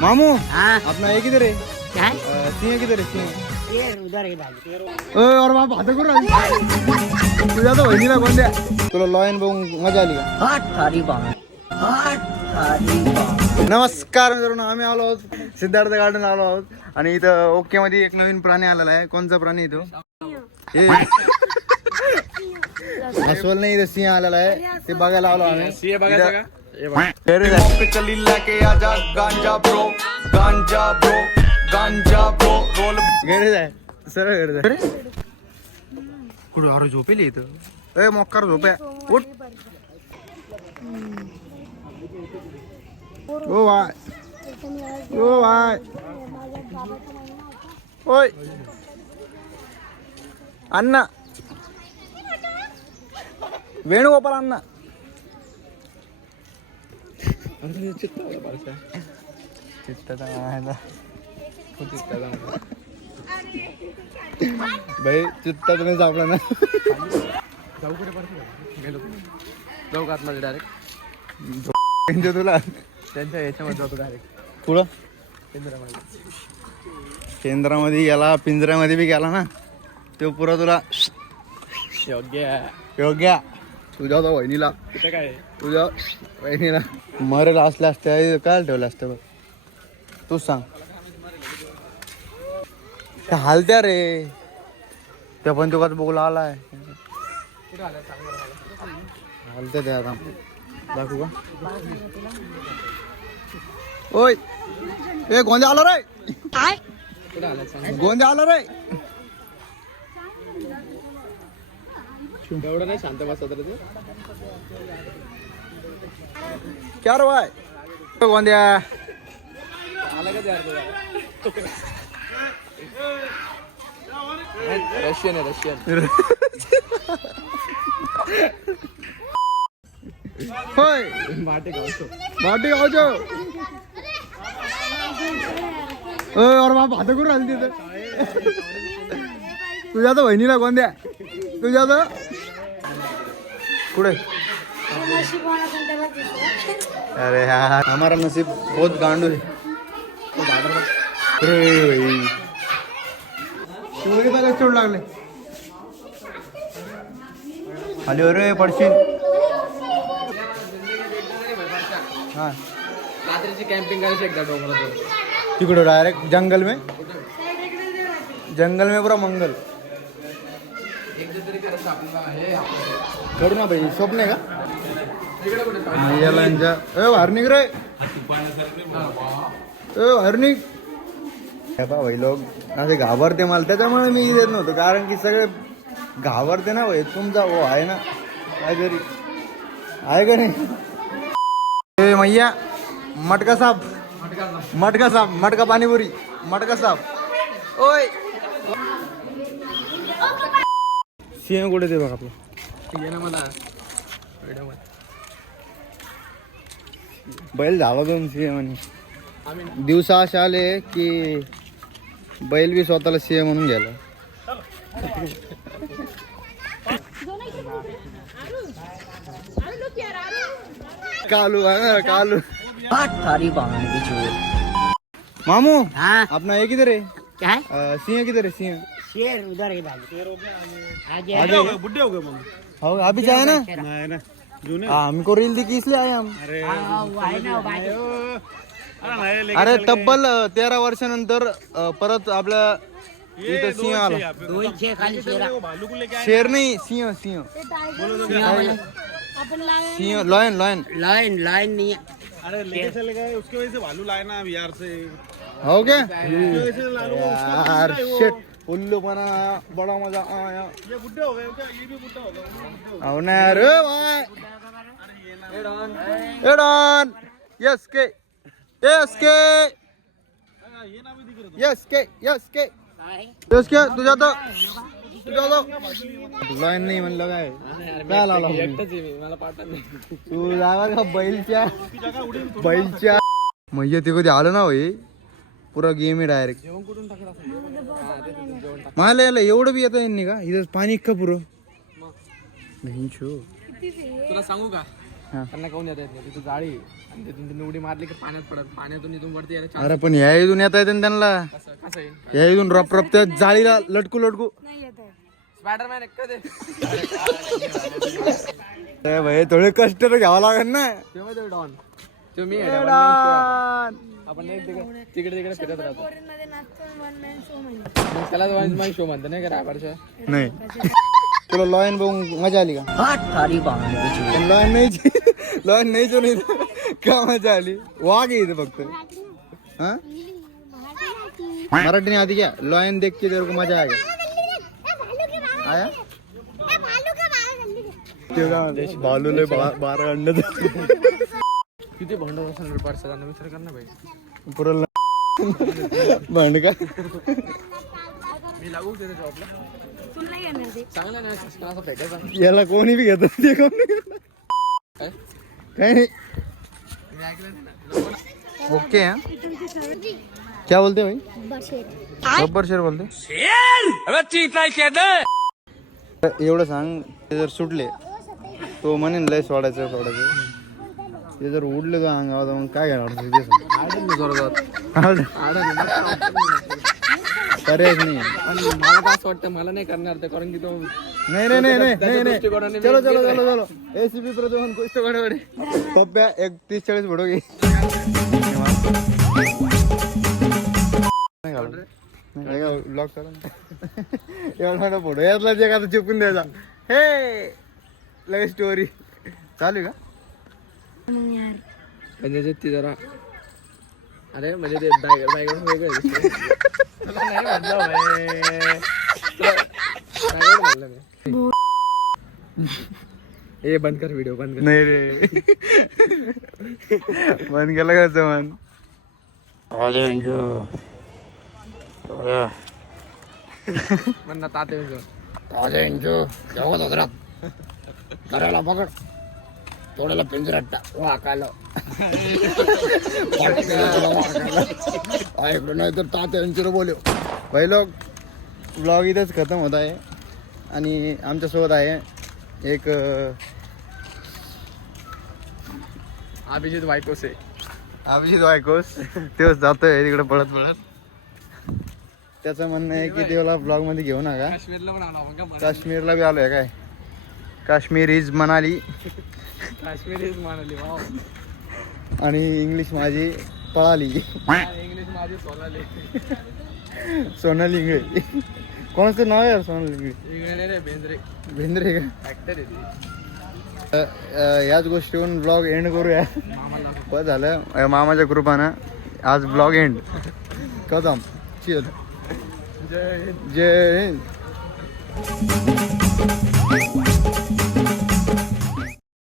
मामू हाँ अपना ये किधर है क्या सिंह किधर है सिंह ये उधर है भाई और हात करून राहिली. तुझ्या तर बहिणीला कोण द्या तुला लॉयन बघून मजा आली का हट हट बाण नमस्कार मित्रांनो आम्ही आलो आहोत सिद्धार्थ गार्डन आलो आहोत आणि इथं ओके मध्ये एक नवीन प्राणी आलेला आहे कोणचा प्राणी आहे तो हे अस्वल नाही इथं सिंह आलेला आहे ते बघायला आलो आम्ही सिंह बघायचा का चली लेके आजा गांजा ब्रो गांजा ब्रो गांजा ब्रो रोल। गैरेज आहे सरळ गैरेज आहे कुठं अरे झोपेली इथं ए मोक्कार झोप्या उठ ओ वाय ओ वाय ओय अण्णा वेणुगोपाल अण्णा भाई चित्ता तुम्ही सापडा ना. जाऊ कुठे परत गेलो जाऊ का आतमध्ये डायरेक्ट तुला. त्यांच्या याच्यामध्ये जातो डायरेक्ट पुढं? केंद्रामध्ये. केंद्रामध्ये गेला पिंजऱ्यामध्ये बी गेला ना. तो पुरा तुला योग्य योग्य तुझ्या वहिनीला. तुझ्या वहिनीला. मरेला असल्या असत्या काय ठेवलं असतं बघ तूच सांग. ते हालत्या रे. त्या पण तुका बघूला आलाय हालत्या त्या आता. दाखवू का? ओय ए गोंदे आलो रे. कुठे आला सांग गोंदे आलो रे. एवढं नाही शांत बसत रे तू. क्या रे बाय गोंद्या. आला का तयार रशियन आहे रशियन. होय. वाटे गावतो बाटी गावचो और बाप हात करून राहिली तिथं? तुझ्या तर बहिणीला कोण द्या तुझ्या तर पुढे. अरे यार, हमारा नसीब बहुत गांडू है शिवगे तर चोड लागले खाली अरे हा. रात्रीची कॅम्पिंग एकदा डोंगरात डायरेक्ट जंगल में. जंगल में पूरा मंगल. करू ना भाई स्वप्न आहे का? मैयाला यांच्या ए बाहेर रे. ए बाहेर हे भाई लोक असे घाबरते मला त्याच्यामुळे मी देत नव्हतो कारण की सगळे घाबरते ना भाई तुमचा ओ आहे ना काय तरी आहे का नाही? मैया मटका साप मटका साप मटका पाणीपुरी मटका साप ओय. सिंह कुठे ते बघा आपलं. ये ना मला. व्हिडिओमध्ये बैल झाला दोन सिंह म्हणे आम्ही दिवसा असे आले की बैल बी स्वतःला सिंह म्हणून गेला. कालू आहे ना कालू. मामू हाँ? अपना किधर है क्या? है सिंह किधर है? सिंह। शेर उधर है भाई। आगे आगे। बुढ़े हो गए हो अभी चाहे ना? हाँ, हमको रील दिखी इसलिए आए हम। हाँ, वो ना भाई। अरे तब्बल तेरा वर्षानंतर अ, परत आपल्या इथं सिंह आला। दो ही खाली शेरा शेर नाही सिंह सिंह। सिंह लॉयन लॉयन लाइन लाइन। नहीं अरे लेके चले गए उसके वजह से भालू लाए ना बिहार से। हो क्या यार शिट उल्लू बना बड़ा मजा आया ये. बुढ़े हो गए क्या? ये भी बुढ़ा हो गया। हो ना यार ए भाई. एडॉन यस के यस के यस के यस के यस के तुझ्या तो तुझ्या तो. लॉयन नाही म्हणलं काय काय लावला मला पाठवत नाही. तू जाणार का बैलच्या बैलच्या म्हणजे ते कधी आलं ना भाई? पुरा गेम आहे डायरेक्ट मला याला एवढं बी येतं यांनी का? इथं पाणी का पुरं. बहीण छो. तुला सांगू का? हा. त्यांना काऊन येता नाही तिथं जाळी आहे. आणि तिथून ती उडी मारली की पाण्यात पडत. पाण्यातून इथून वरती यायला chance अरे पण ह्या इथून येता त्यांना. कसं कसं येईल ह्या इथून रप रप त्या जाळीला लटकू लटकू. स्पायडरमॅन एक कधी ए भाई थोडे कष्ट तर घ्यावं लागेल ना. तेव्हा तो डॉन तो मी आहे, one man show. आपण. नाही तिकडे तिकडे तिकडे फिरत राहतो. मग त्याला वन मॅन शो म्हणतो नाही का नाही. तुला लॉयन बघून मजा आली का? पण लॉयन नाही लॉयन नाही जो नाही का मजा आली? वाघ इथे फक्त. हा? मराठी आती क्या लॉयन देख के तेरे को मजा आएगा आया? भालू लय बारा अंड किती भांडण असणार पार्सलांना विचार कर ना भाई पुरल भांड का? मी लागू त्याच्या जॉबला चांगला नाही शिक्षण असं भेटायचा याला कोणी बी घेत? ते कोण. काय? काही नाही. मी ऐकलं नाही ना. ओके हा. क्या बोलते भाई? गब्बर शेर बोलते. एवढं सांग ते जर सुटले तो म्हणेन लय सोडायचं सोडायचं. ते जर उडले तो अंगावर तर मग काय घेणार तू ते सांग आडन मी जोरात आलं. आडन पर्यायच नाही पण मला काय असं वाटतं मला नाही करणार ते कारण की तो नाही नाही नाही नाही त्याच्या नाही दृष्टिकोनाने नाही चलो मी चलो वेगळा चलो चलो एसीपी प्रदूषण गोष्ट बडे पप्प्या एक तीस चाळीस फोटो घे ब्लॉग करा ना. एवढा मोठा फोटो यातला जे आता चिपकून द्यायचा हे लगेच स्टोरी चालू आहे का म्हणजे ती जरा अरे म्हणजे ते बॅकग्राऊंड वेगळं आहे. तुला नाही म्हणलं भाई. तुला background म्हणलं मी. ए बंद कर व्हिडिओ बंद कर नाही रे मन केलं का मन म्हण ना ताते करायला पकड पिंजरात टाक वाकायला ऐकलं नाही तर तात्यांची बोलव भाई लोग ब्लॉग इथंच खतम होत आहे. आणि आमच्यासोबत आहे एक अभिजित वायकोसे. अभिजित वायकोस. तेच जातोय तिकडे पळत पळत. त्याचं म्हणणं आहे की तेवढा ब्लॉगमध्ये घेऊ नका. काश्मीरला पण आला काश्मीरला बी आलोय काय? काश्मीर इज मनाली. काश्मीरीच म्हणाली वाव. आणि इंग्लिश माझी पळाली. इंग्लिश माझी सोनाली. सोनाली इंगळे. कोणाचं नाव आहे यार सोनाली इंगळे? नाही रे बेंद्रे भेंद्रे का? ऍक्टर आहे ती. अ, अ, याच गोष्टीवरून ब्लॉग एंड करूया. बस झालं. अ, मामाच्या कृपानं आज ब्लॉग एंड कदम चिल जय हिंद. जय हिंद.